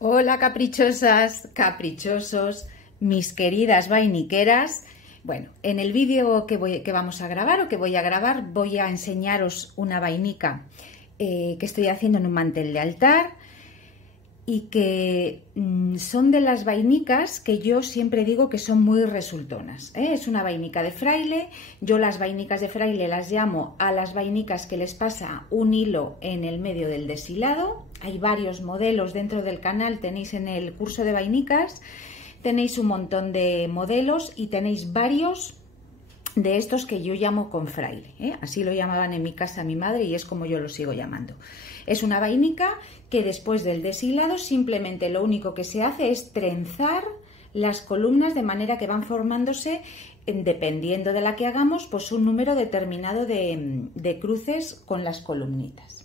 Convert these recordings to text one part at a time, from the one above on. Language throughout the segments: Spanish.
Hola caprichosas, caprichosos, mis queridas vainiqueras. Bueno, en el vídeo que vamos a grabar o que voy a grabar voy a enseñaros una vainica que estoy haciendo en un mantel de altar y que son de las vainicas que yo siempre digo que son muy resultonas, ¿eh? Es una vainica de fraile. Yo las vainicas de fraile las llamo a las vainicas que les pasa un hilo en el medio del deshilado. Hay varios modelos dentro del canal, tenéis en el curso de vainicas, tenéis un montón de modelos y tenéis varios de estos que yo llamo con fraile, ¿eh? Así lo llamaban en mi casa mi madre y es como yo lo sigo llamando. Es una vainica que después del deshilado simplemente lo único que se hace es trenzar las columnas de manera que van formándose, dependiendo de la que hagamos, pues un número determinado de cruces con las columnitas.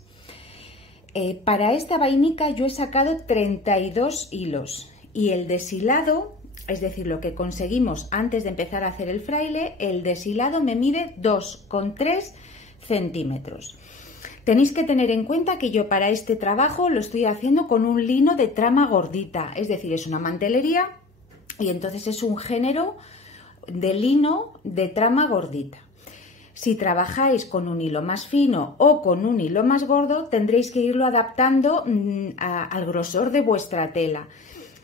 Para esta vainica yo he sacado 32 hilos y el deshilado, es decir, lo que conseguimos antes de empezar a hacer el fraile, el deshilado me mide 2,3 centímetros. Tenéis que tener en cuenta que yo para este trabajo lo estoy haciendo con un lino de trama gordita, es decir, es una mantelería y entonces es un género de lino de trama gordita. Si trabajáis con un hilo más fino o con un hilo más gordo, tendréis que irlo adaptando al grosor de vuestra tela.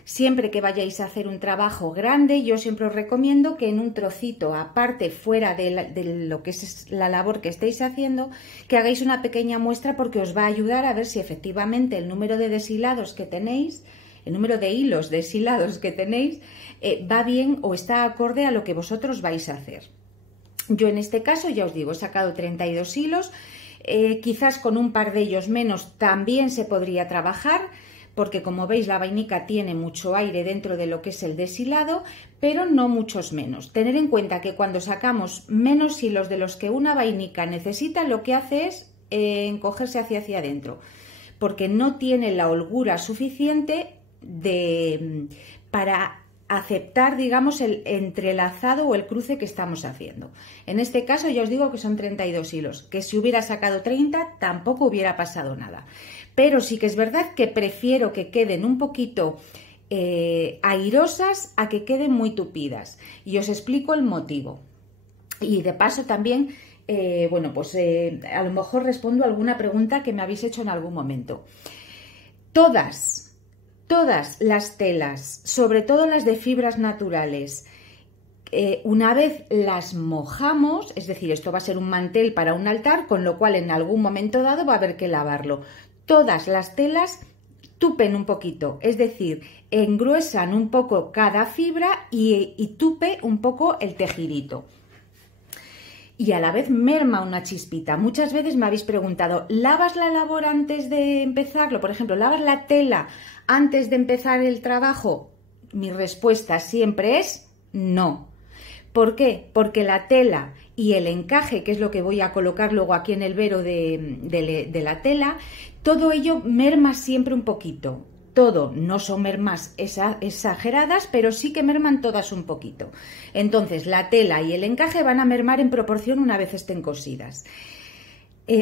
Siempre que vayáis a hacer un trabajo grande, yo siempre os recomiendo que en un trocito aparte, fuera de lo que es la labor que estéis haciendo, que hagáis una pequeña muestra porque os va a ayudar a ver si efectivamente el número de deshilados que tenéis, el número de hilos deshilados que tenéis, va bien o está acorde a lo que vosotros vais a hacer. Yo en este caso, ya os digo, he sacado 32 hilos, quizás con un par de ellos menos también se podría trabajar, porque como veis la vainica tiene mucho aire dentro de lo que es el deshilado, pero no muchos menos. Tener en cuenta que cuando sacamos menos hilos de los que una vainica necesita, lo que hace es encogerse hacia adentro, porque no tiene la holgura suficiente para aceptar, digamos, el entrelazado o el cruce que estamos haciendo. En este caso ya os digo que son 32 hilos, que si hubiera sacado 30 tampoco hubiera pasado nada. Pero sí que es verdad que prefiero que queden un poquito airosas a que queden muy tupidas. Y os explico el motivo. Y de paso también, a lo mejor respondo a alguna pregunta que me habéis hecho en algún momento. Todas las telas, sobre todo las de fibras naturales, una vez las mojamos, es decir, esto va a ser un mantel para un altar, con lo cual en algún momento dado va a haber que lavarlo. Todas las telas tupen un poquito, es decir, engruesan un poco cada fibra y tupe un poco el tejidito. Y a la vez merma una chispita. Muchas veces me habéis preguntado, ¿lavas la labor antes de empezarlo? Por ejemplo, ¿lavas la tela antes de empezar el trabajo? Mi respuesta siempre es no. ¿Por qué? Porque la tela y el encaje, que es lo que voy a colocar luego aquí en el vero de la tela, todo ello merma siempre un poquito. Todo, no son mermas exageradas, pero sí que merman todas un poquito. Entonces, la tela y el encaje van a mermar en proporción una vez estén cosidas.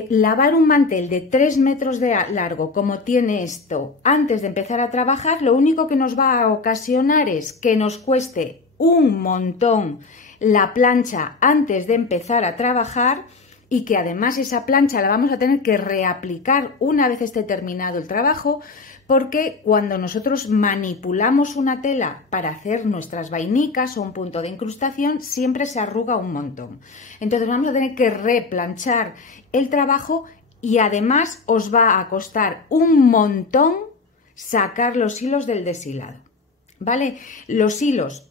Lavar un mantel de 3 metros de largo, como tiene esto, antes de empezar a trabajar, lo único que nos va a ocasionar es que nos cueste un montón la plancha antes de empezar a trabajar y que además esa plancha la vamos a tener que reaplicar una vez esté terminado el trabajo, porque cuando nosotros manipulamos una tela para hacer nuestras vainicas o un punto de incrustación, siempre se arruga un montón. Entonces vamos a tener que replanchar el trabajo y además os va a costar un montón sacar los hilos del deshilado, ¿vale? Los hilos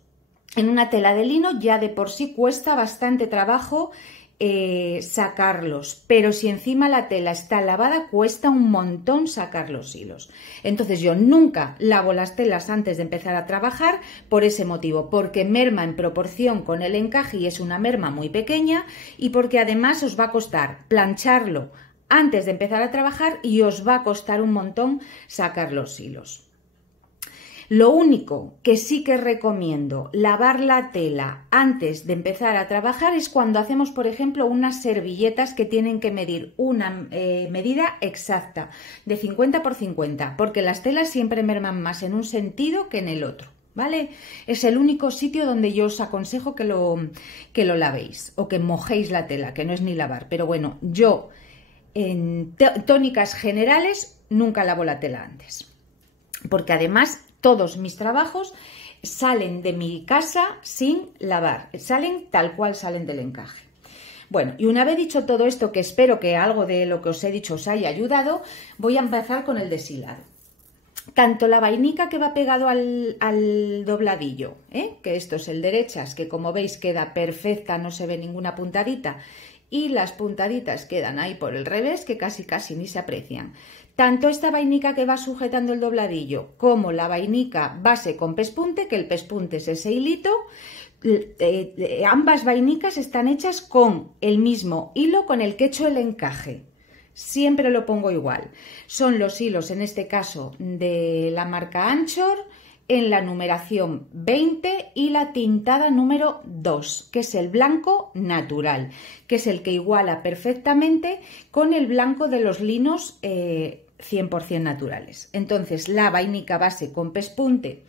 en una tela de lino ya de por sí cuesta bastante trabajo sacarlos, pero si encima la tela está lavada cuesta un montón sacar los hilos. Entonces yo nunca lavo las telas antes de empezar a trabajar por ese motivo, porque merma en proporción con el encaje y es una merma muy pequeña, y porque además os va a costar plancharlo antes de empezar a trabajar y os va a costar un montón sacar los hilos. Lo único que sí que recomiendo lavar la tela antes de empezar a trabajar es cuando hacemos, por ejemplo, unas servilletas que tienen que medir una medida exacta de 50 por 50, porque las telas siempre merman más en un sentido que en el otro, ¿vale? Es el único sitio donde yo os aconsejo que lo lavéis o que mojéis la tela, que no es ni lavar, pero bueno, yo en tónicas generales nunca lavo la tela antes, porque además todos mis trabajos salen de mi casa sin lavar, salen tal cual salen del encaje. Bueno, y una vez dicho todo esto, que espero que algo de lo que os he dicho os haya ayudado, voy a empezar con el deshilado. Tanto la vainica que va pegado al dobladillo, que esto es el derechas, que como veis queda perfecta, no se ve ninguna puntadita, y las puntaditas quedan ahí por el revés, que casi ni se aprecian. Tanto esta vainica que va sujetando el dobladillo como la vainica base con pespunte, que el pespunte es ese hilito, ambas vainicas están hechas con el mismo hilo con el que he hecho el encaje. Siempre lo pongo igual. Son los hilos, en este caso, de la marca Anchor, en la numeración 20 y la tintada número 2, que es el blanco natural, que es el que iguala perfectamente con el blanco de los linos 100% naturales. Entonces, la vainica base con pespunte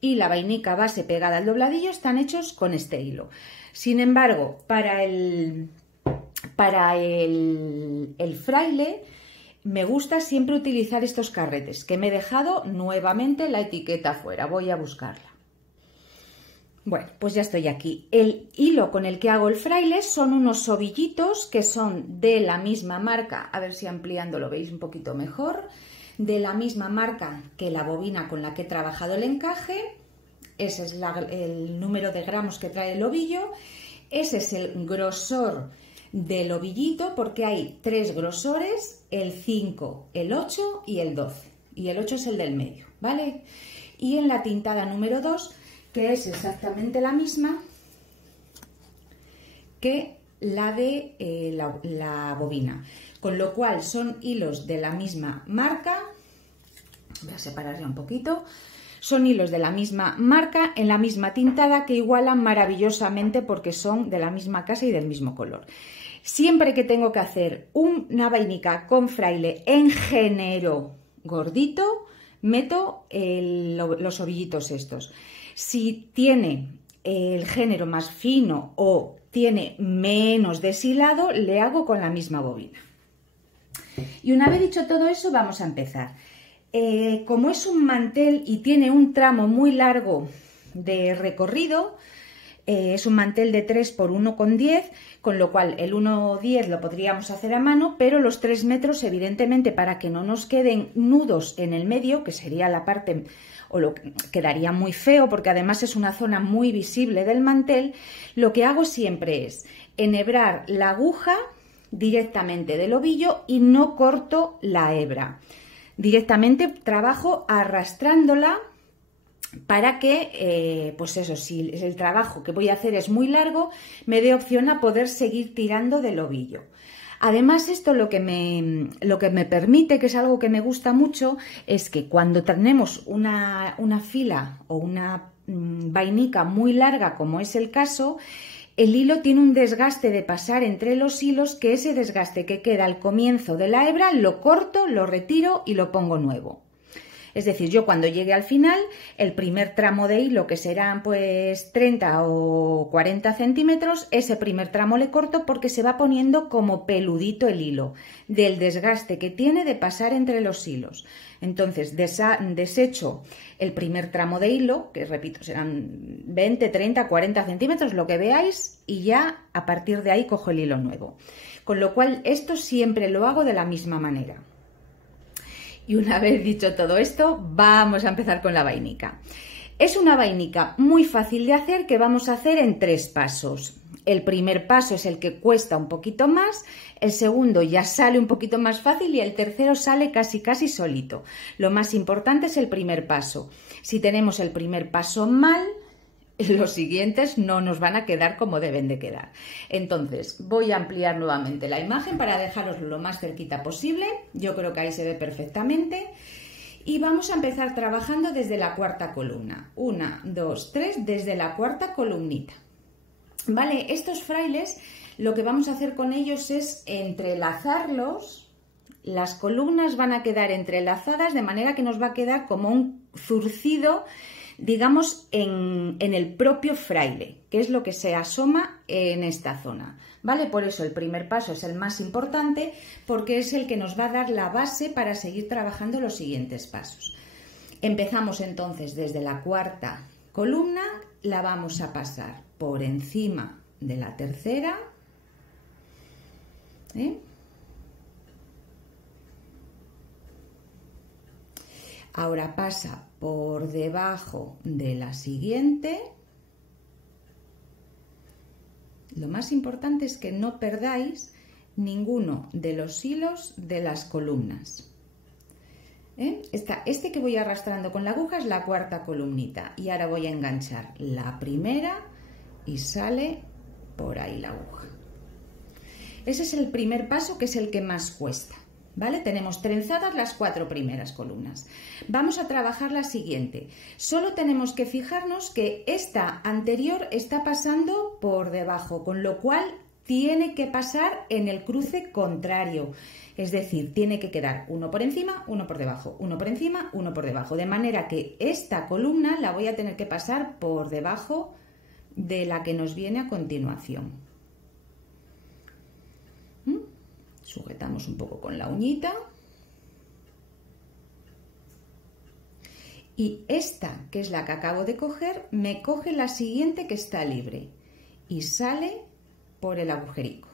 y la vainica base pegada al dobladillo están hechos con este hilo. Sin embargo, para el fraile me gusta siempre utilizar estos carretes, que me he dejado nuevamente la etiqueta fuera. Voy a buscarla. Bueno, pues ya estoy aquí. El hilo con el que hago el fraile son unos ovillitos que son de la misma marca, a ver si ampliando lo veis un poquito mejor, de la misma marca que la bobina con la que he trabajado el encaje. Ese es el número de gramos que trae el ovillo. Ese es el grosor del ovillito, porque hay 3 grosores, el 5, el 8 y el 12. Y el 8 es el del medio, ¿vale? Y en la tintada número 2, que es exactamente la misma que la de la bobina. Con lo cual son hilos de la misma marca. Voy a separarla un poquito. Son hilos de la misma marca, en la misma tintada, que igualan maravillosamente porque son de la misma casa y del mismo color. Siempre que tengo que hacer una vainica con fraile en género gordito, meto los ovillitos estos. Si tiene el género más fino o tiene menos deshilado, le hago con la misma bobina. Y una vez dicho todo eso, vamos a empezar. Como es un mantel y tiene un tramo muy largo de recorrido, es un mantel de 3 por 1,10, con lo cual el 1,10 lo podríamos hacer a mano, pero los 3 metros, evidentemente, para que no nos queden nudos en el medio, que sería la parte, o lo que quedaría muy feo, porque además es una zona muy visible del mantel, lo que hago siempre es enhebrar la aguja directamente del ovillo y no corto la hebra. Directamente trabajo arrastrándola para que, pues eso, si el trabajo que voy a hacer es muy largo, me dé opción a poder seguir tirando del ovillo. Además, esto lo que me permite, que es algo que me gusta mucho, es que cuando tenemos una fila o una vainica muy larga, como es el caso, el hilo tiene un desgaste de pasar entre los hilos, que ese desgaste que queda al comienzo de la hebra lo corto, lo retiro y lo pongo nuevo. Es decir, yo cuando llegue al final, el primer tramo de hilo, que serán pues 30 o 40 centímetros, ese primer tramo le corto porque se va poniendo como peludito el hilo, del desgaste que tiene de pasar entre los hilos. Entonces desecho el primer tramo de hilo, que repito, serán 20, 30, 40 centímetros, lo que veáis, y ya a partir de ahí cojo el hilo nuevo. Con lo cual esto siempre lo hago de la misma manera. Y una vez dicho todo esto, vamos a empezar con la vainica. Es una vainica muy fácil de hacer, que vamos a hacer en 3 pasos. El primer paso es el que cuesta un poquito más, el segundo ya sale un poquito más fácil y el tercero sale casi solito. Lo más importante es el primer paso. Si tenemos el primer paso mal, los siguientes no nos van a quedar como deben de quedar. Entonces voy a ampliar nuevamente la imagen para dejaros lo más cerquita posible. Yo creo que ahí se ve perfectamente. Y vamos a empezar trabajando desde la cuarta columna. 1, 2, 3, desde la cuarta columnita. Vale, estos frailes, lo que vamos a hacer con ellos es entrelazarlos. Las columnas van a quedar entrelazadas de manera que nos va a quedar como un zurcido, digamos, en el propio fraile, que es lo que se asoma en esta zona. ¿Vale? Por eso el primer paso es el más importante, porque es el que nos va a dar la base para seguir trabajando los siguientes pasos. Empezamos entonces desde la cuarta columna, la vamos a pasar por encima de la tercera, ahora pasa por debajo de la siguiente. Lo más importante es que no perdáis ninguno de los hilos de las columnas. Este que voy arrastrando con la aguja es la cuarta columnita y ahora voy a enganchar la primera y sale por ahí la aguja. Ese es el primer paso, que es el que más cuesta. ¿Vale? Tenemos trenzadas las 4 primeras columnas. Vamos a trabajar la siguiente. Solo tenemos que fijarnos que esta anterior está pasando por debajo, con lo cual tiene que pasar en el cruce contrario. Es decir, tiene que quedar uno por encima, uno por debajo, uno por encima, uno por debajo. De manera que esta columna la voy a tener que pasar por debajo de la que nos viene a continuación. Sujetamos un poco con la uñita. Y esta, que es la que acabo de coger, me coge la siguiente que está libre y sale por el agujerico.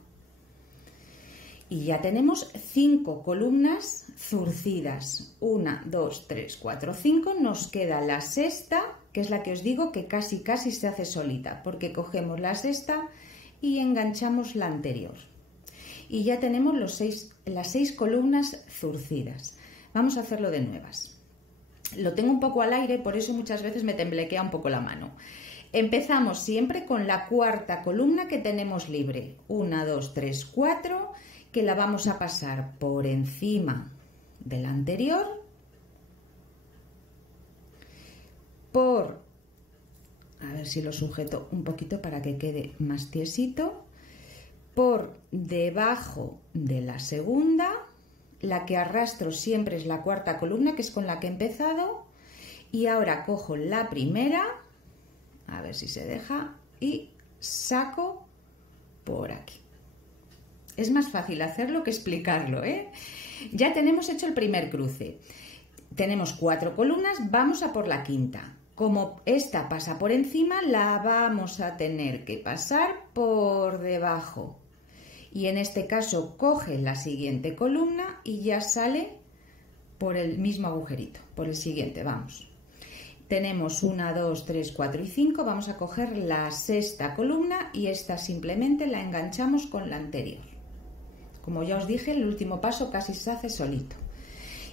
Y ya tenemos 5 columnas zurcidas. 1, 2, 3, 4, 5. Nos queda la sexta, que es la que os digo que casi se hace solita, porque cogemos la sexta y enganchamos la anterior. Y ya tenemos las 6 columnas zurcidas. Vamos a hacerlo de nuevas. Lo tengo un poco al aire, por eso muchas veces me temblequea un poco la mano. Empezamos siempre con la cuarta columna que tenemos libre. 1, 2, 3, 4, que la vamos a pasar por encima de la anterior, a ver si lo sujeto un poquito para que quede más tiesito, por debajo de la segunda. La que arrastro siempre es la cuarta columna, que es con la que he empezado, y ahora cojo la primera, a ver si se deja, y saco por aquí. Es más fácil hacerlo que explicarlo, ¿eh? Ya tenemos hecho el primer cruce. Tenemos 4 columnas, vamos a por la quinta. Como esta pasa por encima, la vamos a tener que pasar por debajo. Y en este caso coge la siguiente columna y ya sale por el mismo agujerito, por el siguiente, vamos. Tenemos 1, 2, 3, 4 y 5, vamos a coger la sexta columna y esta simplemente la enganchamos con la anterior. Como ya os dije, el último paso casi se hace solito.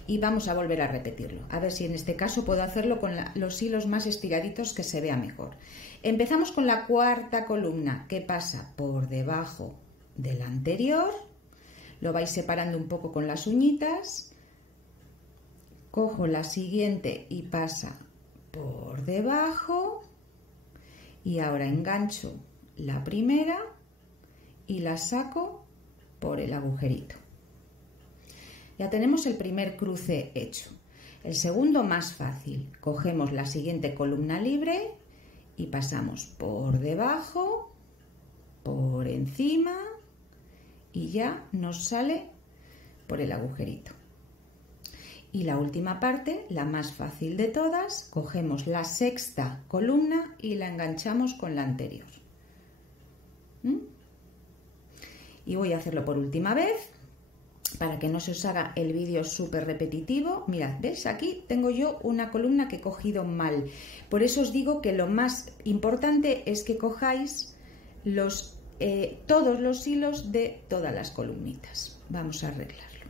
Y vamos a volver a repetirlo, a ver si en este caso puedo hacerlo con los hilos más estiraditos, que se vea mejor. Empezamos con la cuarta columna, que pasa por debajo de la anterior, lo vais separando un poco con las uñitas, cojo la siguiente y pasa por debajo, y ahora engancho la primera y la saco por el agujerito. Ya tenemos el primer cruce hecho. El segundo más fácil, cogemos la siguiente columna libre y pasamos por debajo, por encima, y ya nos sale por el agujerito. Y la última parte, la más fácil de todas, cogemos la sexta columna y la enganchamos con la anterior. Y voy a hacerlo por última vez, para que no se os haga el vídeo súper repetitivo. Mirad, ¿ves? Aquí tengo yo una columna que he cogido mal. Por eso os digo que lo más importante es que cojáis todos los hilos de todas las columnitas. Vamos a arreglarlo.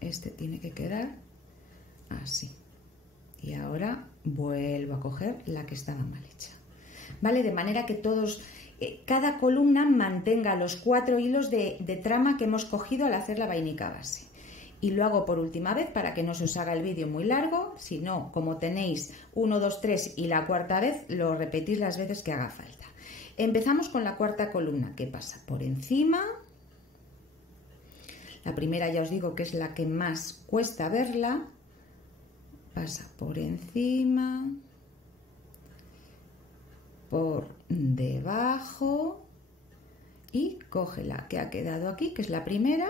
Este tiene que quedar así. Y ahora vuelvo a coger la que estaba mal hecha. ¿Vale? De manera que todos cada columna mantenga los 4 hilos de trama que hemos cogido al hacer la vainica base. Y lo hago por última vez para que no se os haga el vídeo muy largo, si no, como tenéis 1, 2, 3 y la cuarta vez, lo repetís las veces que haga falta. Empezamos con la cuarta columna, que pasa por encima. La primera ya os digo que es la que más cuesta verla. Pasa por encima, por debajo y coge la que ha quedado aquí, que es la primera,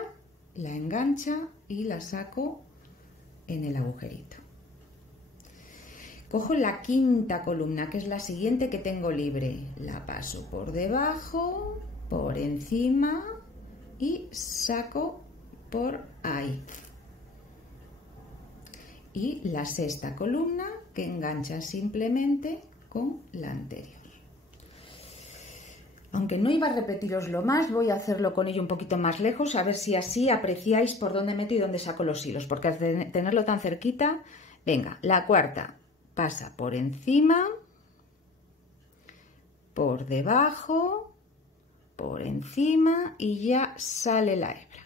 la engancha y la saco en el agujerito. Cojo la quinta columna, que es la siguiente que tengo libre, la paso por debajo, por encima y saco por ahí. Y la sexta columna que engancha simplemente con la anterior. Aunque no iba a repetiroslo más, voy a hacerlo con ello un poquito más lejos, a ver si así apreciáis por dónde meto y dónde saco los hilos, porque al tenerlo tan cerquita, venga, la cuarta pasa por encima, por debajo, por encima y ya sale la hebra.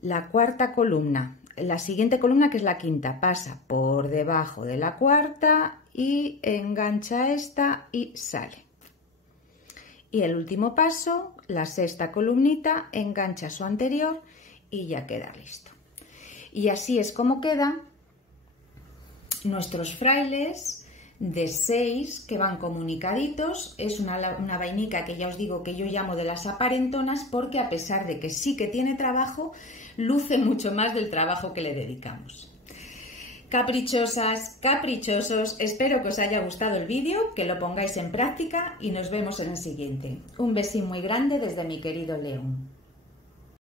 La cuarta columna, la siguiente columna, que es la quinta, pasa por debajo de la cuarta y engancha esta y sale. Y el último paso, la sexta columnita, engancha su anterior y ya queda listo. Y así es como quedan nuestros frailes de 6 que van comunicaditos. Es una vainica que ya os digo que yo llamo de las aparentonas, porque a pesar de que sí que tiene trabajo, luce mucho más del trabajo que le dedicamos. Caprichosas, caprichosos, espero que os haya gustado el vídeo, que lo pongáis en práctica y nos vemos en el siguiente. Un besín muy grande desde mi querido León.